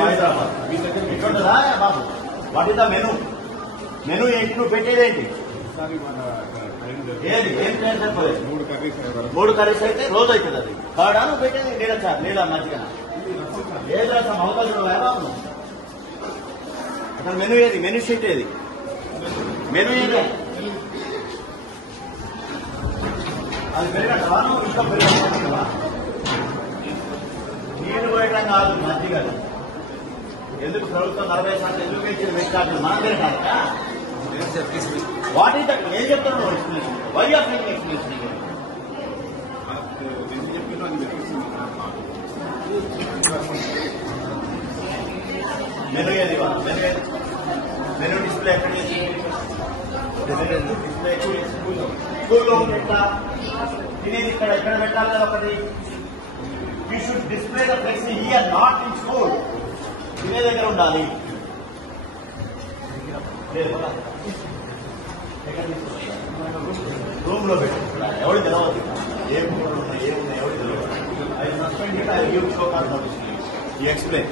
హైదరాబాద్ ఎట్లుంటుందా బాబు? What is the menu? Menu ఏంటి? నువ్వు పెట్టేదేంటి? ఏది ఏం చేయాలి సరిపోలేదు? 3 కర్రీస్ అయితే రోజు అవుతుంది. అది కాడా నువ్వు పెట్టేది? లేదా సార్ లేదా మంచిగా లేదు రసం అవకాశం బాబు. అసలు మెను ఏది? మెను షీట్ ఏది? మెను ఏది? అది పెరిగట్టవా? నువ్వు ఇంట్లో పెరిగట్టవా? నీళ్లు పోయటం కాదు, మజ్జిగ. ఎందుకు ప్రభుత్వం 40 శాతం ఎందుకు ఇచ్చిన పెట్టాలి? మనం పెరగాలి. What is that? ఏం చెప్తున్నావు explanation? Why are making explanation? Menu ఏది? మెను డిస్ప్లే ఎక్కడ? డిస్ప్లే స్కూల్లో పెట్టా తినేది ఇక్కడ ఎక్కడ పెట్టాలి కదా ఒకటి. You should display the flexi here, not in school. తినే దగ్గర ఉండాలి. రూమ్ లో పెట్టి ఎవరు తెలవద్దు. ఏం ఉన్నాయి ఏమున్నాయి ఎవరు తెలియదు. I suspend it. I give show call notice. You explain.